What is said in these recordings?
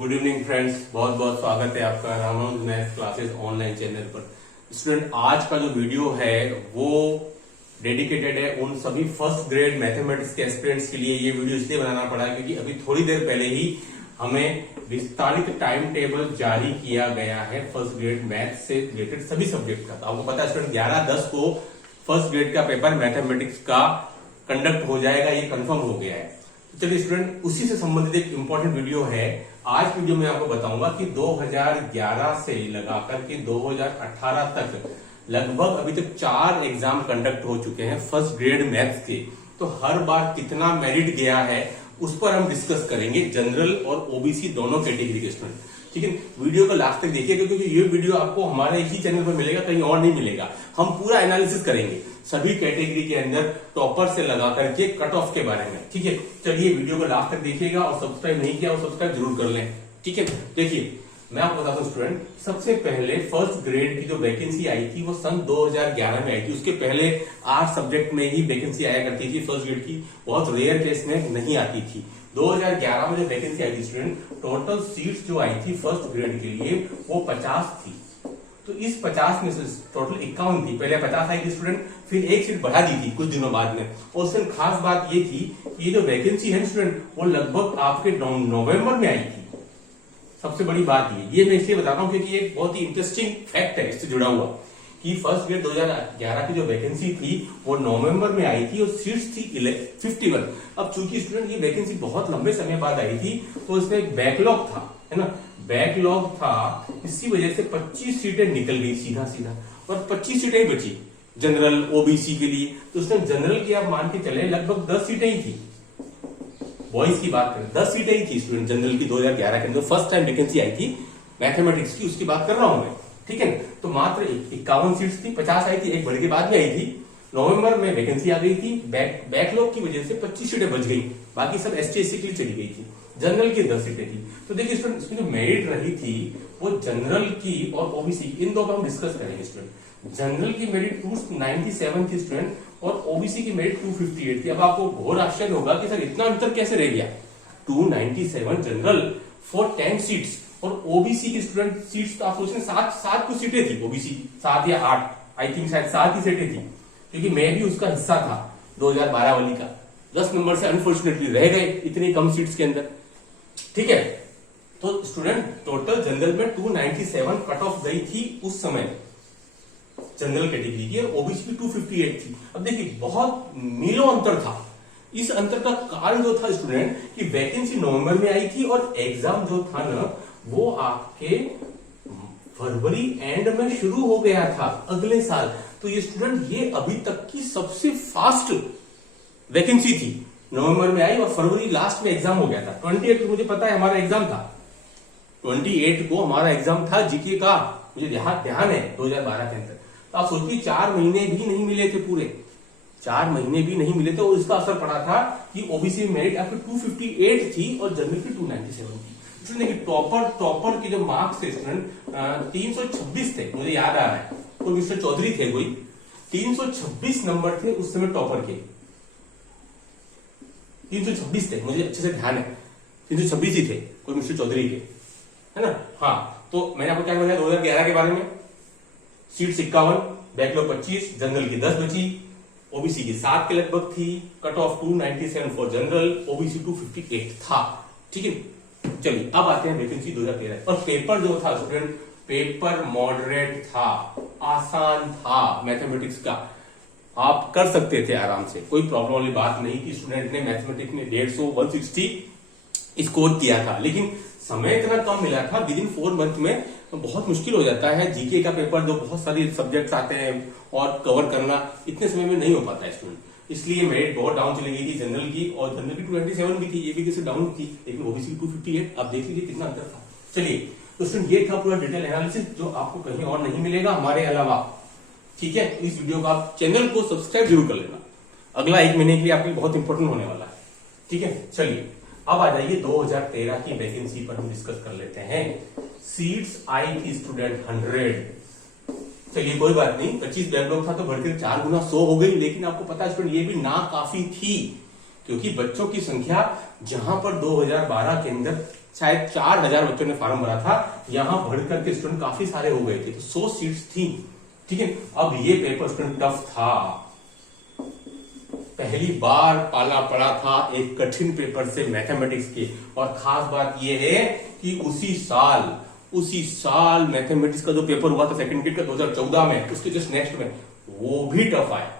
Good evening friends, बहुत बहुत स्वागत है आपका Ramanuj math classes online channel पर। स्टूडेंट, आज का जो वीडियो है वो डेडिकेटेड है उन सभी फर्स्ट ग्रेड मैथमेटिक्स के एस्पिरेंट्स के लिए। ये वीडियो इसलिए बनाना पड़ा क्योंकि अभी थोड़ी देर पहले ही हमें विस्तारित टाइम टेबल जारी किया गया है फर्स्ट ग्रेड मैथ से रिलेटेड सभी सब्जेक्ट का। तो आपको पता है स्टूडेंट 11/10 को फर्स्ट ग्रेड का पेपर मैथमेटिक्स का कंडक्ट हो जाएगा, ये कंफर्म हो गया है। तो चलिए स्टूडेंट, उसी से संबंधित एक इंपॉर्टेंट वीडियो है। आज वीडियो में आपको बताऊंगा कि 2011 से लगाकर के 2018 तक लगभग अभी तक 4 एग्जाम कंडक्ट हो चुके हैं फर्स्ट ग्रेड मैथ्स के। तो हर बार कितना मेरिट गया है उस पर हम डिस्कस करेंगे, जनरल और ओबीसी दोनों कैटेगरी के स्टूडेंट। ठीक है, वीडियो को लास्ट तक देखिएगा क्योंकि ये वीडियो आपको हमारे ही चैनल पर मिलेगा, कहीं और नहीं मिलेगा। हम पूरा एनालिसिस करेंगे सभी कैटेगरी के अंदर टॉपर से लगा करके कट ऑफ के बारे में। ठीक है, चलिए वीडियो को लास्ट तक देखिएगा और सब्सक्राइब नहीं किया वो सब्सक्राइब जरूर कर लें। ठीक है, देखिए मैं आपको बताता हूँ स्टूडेंट, सबसे पहले फर्स्ट ग्रेड की जो वैकेंसी आई थी वो सन 2011 में आई थी। उसके पहले 8 सब्जेक्ट में ही वैकेंसी आया करती थी फर्स्ट ग्रेड की, बहुत रेयर केस में नहीं आती थी। 2011 में जो वैकेंसी आई थी स्टूडेंट, टोटल सीट्स जो आई थी फर्स्ट ग्रेड के लिए वो 50 थी। तो इस 50 में से टोटल 51 थी। पहले 50 आई थी स्टूडेंट, फिर एक सीट बढ़ा दी थी कुछ दिनों बाद में। और उसमें खास बात ये थी कि ये जो वैकेंसी है स्टूडेंट वो लगभग आपके नवंबर में आई थी। सबसे बड़ी बात ये मैं इसलिए बताता हूँ क्योंकि एक बहुत ही इंटरेस्टिंग फैक्ट है इससे जुड़ा हुआ कि फर्स्ट ग्रेड 2011 की जो वैकेंसी थी वो नवंबर में आई थी और सीट्स थी 51। अब चूंकि स्टूडेंट ये वैकेंसी बहुत लंबे समय बाद आई थी तो इसमें एक बैकलॉग था, है ना, बैकलॉग था। इसी वजह से 25 सीटें निकल गई सीधा सीधा और 25 सीटें ही बची जनरल ओबीसी के लिए। तो उसमें जनरल की आप मान के चले लगभग 10 सीटें ही थी। बॉयज की बात करें 10 सीटें ही थी स्टूडेंट जनरल की 2011 के अंदर फर्स्ट टाइम वैकेंसी आई थी मैथमेटिक्स की, उसकी बात कर रहा हूं मैं। ठीक है, तो मात्र 51 सीट्स थी, 50 आई थी, एक बढ़ के बाद में आई थी। नवंबर में वैकेंसी आ गई थी, बैकलॉग की वजह से 25 सीटें बच गई, बाकी सब एसटी/एससी के लिए चली गई थी। जनरल की 10 सीटें थी। तो देखिए स्टूडेंट, इसमें जो मेरिट रही थी वो जनरल की और ओबीसी इन दो पर हम डिस्कस करेंगे स्टूडेंट। जनरल की मेरिट 297 थी स्टूडेंट और ओबीसी की मेरिट 258 थी। अब आपको घोर आश्चर्य होगा कि सर इतना अंतर कैसे रह गया। 297 जनरल फॉर 10 सीट्स और ओबीसी की स्टूडेंट सीट्स तो आप सोच रहे 7 कुछ सीटें थी ओबीसी की, 7 या 8, आई थिंक शायद 7 ही सीटें थी, क्योंकि मैं भी उसका हिस्सा था 2012 वाली का। 10 नंबर से अनफॉर्चुनेटली रह गए इतनी कम सीट्स के अंदर। ठीक है, तो स्टूडेंट टोटल जनरल में 297 कट ऑफ गई थी उस समय जनरल कैटेगरी की और ओबीसी की 258 थी। अब देखिए बहुत मीलों अंतर था। इस अंतर का कारण जो था स्टूडेंट कि वैकेंसी नवंबर में आई थी और एग्जाम जो था ना वो आपके फरवरी एंड में शुरू हो गया था अगले साल। तो ये स्टूडेंट ये अभी तक की सबसे फास्ट वैकेंसी थी। नवंबर में आई और फरवरी लास्ट में एग्जाम हो गया था। 28 को मुझे पता है हमारा एग्जाम था, 28 को हमारा एग्जाम था जीके का, मुझे ध्यान है 2012 के अंदर। तो आप सोचिए 4 महीने भी नहीं मिले थे, पूरे 4 महीने भी नहीं मिले थे और इसका असर पड़ा था कि ओबीसी में मेरिट आपकी 258 थी और जनरल की 297 थी। देखिए टॉपर के जो मार्क्स थे स्टूडेंट 326 थे, मुझे याद आ रहा है, तो मिस्टर चौधरी थे कोई, 326 नंबर थे उस समय टॉपर के, 326 थे, मुझे अच्छे से ध्यान है, 326 ही थे कोई मिस्टर चौधरी के, है ना। हाँ, तो मैंने आपको क्या बताया 2011 के बारे में, सीट 51, बैकलॉग 25, जनरल की 10 बची, ओबीसी की 7 के लगभग थी, cut off 297 for general, OBC 258 था। ठीक है, चलिए अब आते हैं वैकेंसी 2013 और पेपर जो था स्टूडेंट, पेपर मॉडरेट था, आसान था मैथमेटिक्स का, आप कर सकते थे आराम से, कोई प्रॉब्लम वाली बात नहीं थी। स्टूडेंट ने मैथमेटिक्स में 150 स्कोर किया था, लेकिन समय इतना कम मिला था, विद इन 4 मंथ में बहुत मुश्किल हो जाता है। जीके का पेपर जो बहुत सारे सब्जेक्ट्स आते हैं और कवर करना इतने समय में नहीं हो पाता है स्टूडेंट, इसलिए मेरिट बहुत डाउन चली गई थी जनरल की, और जनरल की 227 भी थी, ये भी किसी डाउन थी, लेकिन ओबीसी 258। अब देख लीजिए कितना अंतर था। चलिए तो स्टूडेंट ये था पूरा डिटेल एनालिसिस जो आपको कहीं और नहीं मिलेगा हमारे अलावा। ठीक है, इस वीडियो को आप चैनल को सब्सक्राइब जरूर कर लेना, अगला 1 महीने के लिए आपके लिए बहुत इंपॉर्टेंट होने वाला है। ठीक है, चलिए अब आ जाइए 2013 की वैकेंसी पर हम डिस्कस कर लेते हैं। सीट्स आई थी स्टूडेंट 100। चलिए कोई बात नहीं, 25 बैकलॉग था तो बढ़कर 4 गुना 100 हो गई, लेकिन आपको पता है स्टूडेंट ये भी ना काफी थी, क्योंकि बच्चों की संख्या जहां पर 2012 के अंदर शायद 4000 बच्चों ने फॉर्म भरा था, यहां बढ़कर के स्टूडेंट काफी सारे हो गए थे, तो 100 सीट्स थी। ठीक है, अब ये पेपर स्टूडेंट टफ था, पहली बार पाला पड़ा था एक कठिन पेपर से मैथमेटिक्स के। और खास बात यह है कि उसी साल मैथमेटिक्स का जो पेपर हुआ था सेकंड ग्रेड का 2014 में, उसके जस्ट नेक्स्ट में वो भी टफ आया।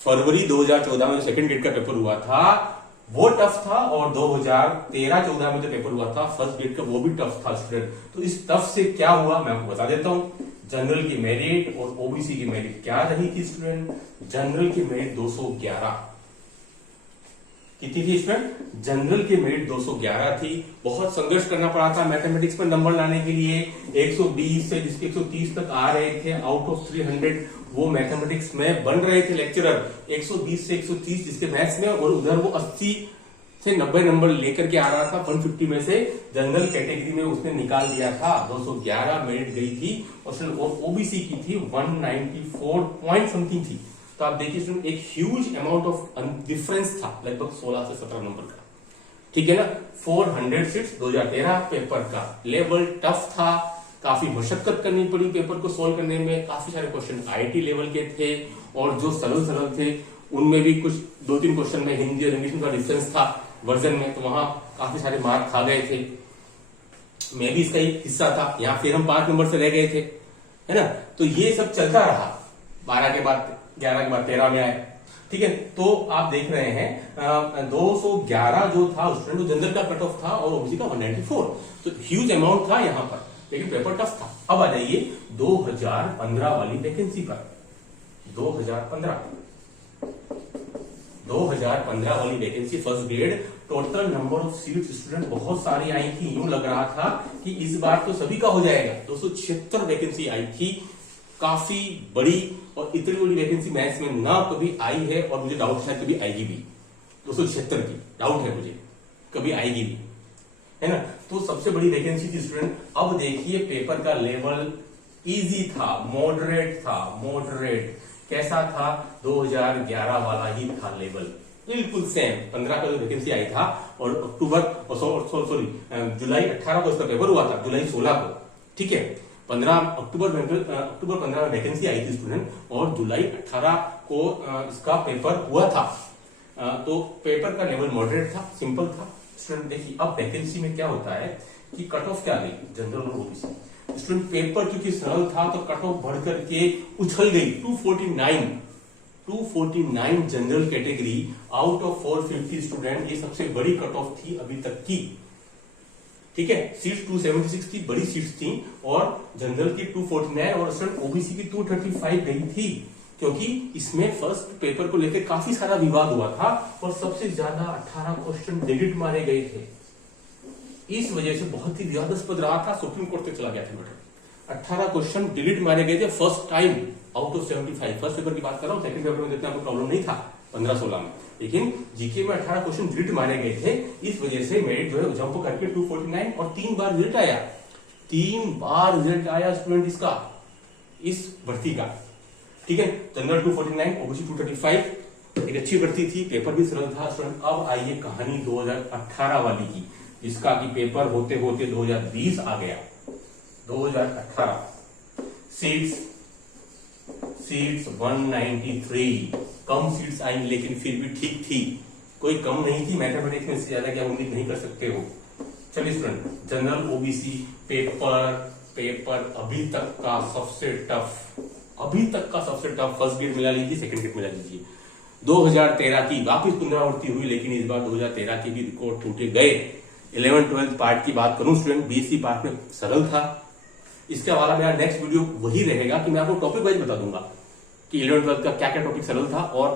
फरवरी 2014 में जो सेकंड ग्रेड का पेपर हुआ था वो टफ था, और 2013-14 में जो पेपर हुआ था फर्स्ट ग्रेड का वो भी टफ था स्टूडेंट। तो इस टफ से क्या हुआ मैं आपको बता देता हूं। जनरल की मेरिट और ओबीसी की मेरिट क्या रही थी स्टूडेंट? जनरल की मेरिट 211। कितनी थी स्टूडेंट? जनरल की मेरिट 211 थी। बहुत संघर्ष करना पड़ा था मैथमेटिक्स में नंबर लाने के लिए। 120 से जिसके 130 तक आ रहे थे आउट ऑफ 300, वो मैथमेटिक्स में बन रहे थे लेक्चरर। 120 से 130 जिसके मैथ्स में, और उधर वो 80 से 90 नंबर लेकर के आ रहा था 150 में से। जनरल कैटेगरी में उसने निकाल दिया था, 211 मेरिट गई थी, और ओबीसी की थी 194 पॉइंट समथिंग थी। तो आप देखिए स्टूडेंट एक ह्यूज अमाउंट ऑफ डिफरेंस था, लगभग 16 से 17 नंबर का। ठीक है ना, 400 सीट्स 2013 पेपर का लेवल टफ था, काफी मशक्कत करनी पड़ी पेपर को सोल्व करने में। काफी सारे क्वेश्चन आईटी लेवल के थे, और जो सरल थे उनमें भी कुछ 2-3 क्वेश्चन में हिंदी और इंग्लिश का डिफरेंस था वर्जन में, तो वहां काफी सारे मार्क खा गए थे। मैं भी इसका एक हिस्सा था, यहाँ फिर हम 5 नंबर से रह गए थे, है ना। तो ये सब चलता रहा, 12 के बाद 11 के बाद 13 में आए। ठीक है, तो आप देख रहे हैं 211 जो था स्टूडेंट, जनरल का कट ऑफ था और ओबीसी का 194, तो ह्यूज अमाउंट था यहाँ पर, लेकिन पेपर टफ था। अब आ जाइए 2015 वाली वैकेंसी पर। 2015 वाली vacancy first grade, total number of seats student बहुत सारी आई थी। यूं लग रहा था कि इस बार तो सभी का हो जाएगा। 276 वैकेंसी आई थी, काफी बड़ी, और इतनी बड़ी वैकेंसी मैथ्स में ना कभी आई है, और मुझे डाउट है कभी आएगी भी। 276 की डाउट है मुझे, कभी आएगी भी, है ना। तो सबसे बड़ी वैकेंसी थी स्टूडेंट। अब देखिए पेपर का लेवल इजी था, मॉडरेट कैसा था? 2011 वाला ही था लेवल, बिल्कुल सेम। 15 का जो वैकेंसी आई था, और जुलाई 18 को इसका पेपर हुआ था, जुलाई 16 को। ठीक है, अक्टूबर 15 में वैकेंसी आई थी स्टूडेंट, और जुलाई 18 को इसका पेपर हुआ था। तो पेपर का लेवल मॉडरेट था, सिंपल था स्टूडेंट। देखिए अब वैकेंसी में क्या होता है कि कट ऑफ क्या गई जनरल और ओबीसी। स्टूडेंट पेपर क्योंकि सरल था तो कट ऑफ बढ़ करके उछल गई 249 general category out of 450 student. ये सबसे बड़ी कट ऑफ थी अभी तक की। ठीक है, सीट्स 276 थी, बड़ी सीट्स थी, और जनरल की 249 और स्टूडेंट ओबीसी की 235 गई थी, क्योंकि इसमें फर्स्ट पेपर को लेकर काफी सारा विवाद हुआ था, और सबसे ज्यादा 18 क्वेश्चन डिलीट मारे गए थे। इस वजह से बहुत ही विवादास्पद रहा था, सुप्रीम कोर्ट तक चला गया था मैटर। 18 क्वेश्चन डिलीट मारे गए थे first time out of 75। First paper की बात कर रहा हूं, सेकंड पेपर में इतना प्रॉब्लम नहीं था 15-16 में, लेकिन जीके में 18 क्वेश्चन डिलीट मारे गए थे। इस वजह से मेरिट जो है जंप करके 249, और 3 बार रिजल्ट आया। 3 बार रिजल्ट आया स्टूडेंट इसका, इस भर्ती का। ठीक है, जनरल 249, ओबीसी 235, एक अच्छी भर्ती थी, पेपर भी सरल था स्टूडेंट। अब आइए कहानी 2018 वाली की, जिसका कि पेपर होते होते 2020 आ गया। 2018 सीट्स 193, कम सीट्स आई, लेकिन फिर भी ठीक थी, कोई कम नहीं थी। मैथमेटिक्स में इससे ज्यादा क्या उम्मीद नहीं कर सकते हो। चलिए स्टूडेंट, जनरल ओबीसी पेपर अभी तक का सबसे टफ फर्स्ट ग्रेड मिला लीजिए, सेकंड ग्रेड मिला लीजिए। 2013 की वापिस पुनरावृत्ति हुई, लेकिन इस बार 2013 के भी रिकॉर्ड टूटे गए। 11-12 पार्ट की बात करूं स्टूडेंट, बीएससी पार्ट में सरल था। इसके अलावा मेरा नेक्स्ट वीडियो वही रहेगा कि मैं आपको टॉपिक वाइज बता दूंगा कि 11-12 का क्या क्या टॉपिक सरल था, और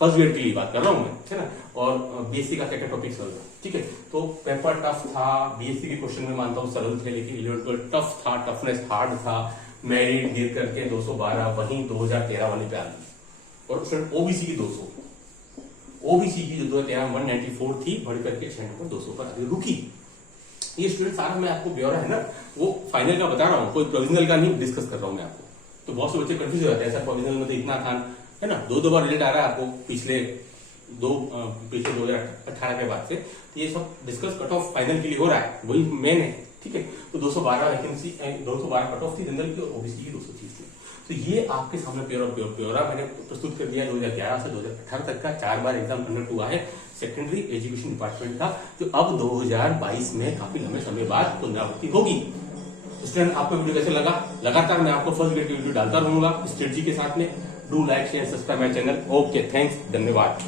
फर्स्ट ग्रेड के लिए बात कर रहा हूं मैं, है ना, और बीएससी का क्या क्या टॉपिक सरल था। ठीक है, तो पेपर टफ था, बीएससी के क्वेश्चन में मानता हूं सरल थे, लेकिन 11-12 टफ था, टफनेस हार्ड था। मेरिट गिर करके 212 वहीं 2013 वाले पे आ गई। और स्टूडेंट ओबीसी की 200, ओबीसी की जो 2013 194 थी, बढ़ करके 200 पर रुकी। ये स्टूडेंट सारा मैं आपको ब्यौरा है ना, वो फाइनल का बता रहा हूँ, कोई प्रोविजनल का नहीं डिस्कस कर रहा हूँ मैं आपको। तो बहुत से बच्चे कंफ्यूज हो जाते हैं, ऐसा प्रोविजनल में तो इतना था, है ना, 2 बार रिजल्ट आ रहा है आपको पिछले पीछे 2018 के बाद से, तो ये सब डिस्कस कट ऑफ फाइनल के लिए हो रहा है, वही मेन है, ठीक है। तो 212 वैकेंसी, 212 कट ऑफ थी जनरल की, और ओबीसी की 230 थी। तो ये आपके सामने प्योरा मैंने प्रस्तुत कर दिया 2011 से 2018 तक का 4 बार एग्जाम कंडक्ट हुआ है सेकेंडरी एजुकेशन डिपार्टमेंट का, जो अब 2022 में काफी लंबे समय बाद पुनरावृत्ति होगी। स्टूडेंट, आपको वीडियो कैसे लगा? लगातार मैं आपको फर्स्ट ग्रेड की वीडियो डालता रहूंगा स्ट्रेटजी के साथ में। Do like share subscribe my channel. Okay, thanks, धन्यवाद।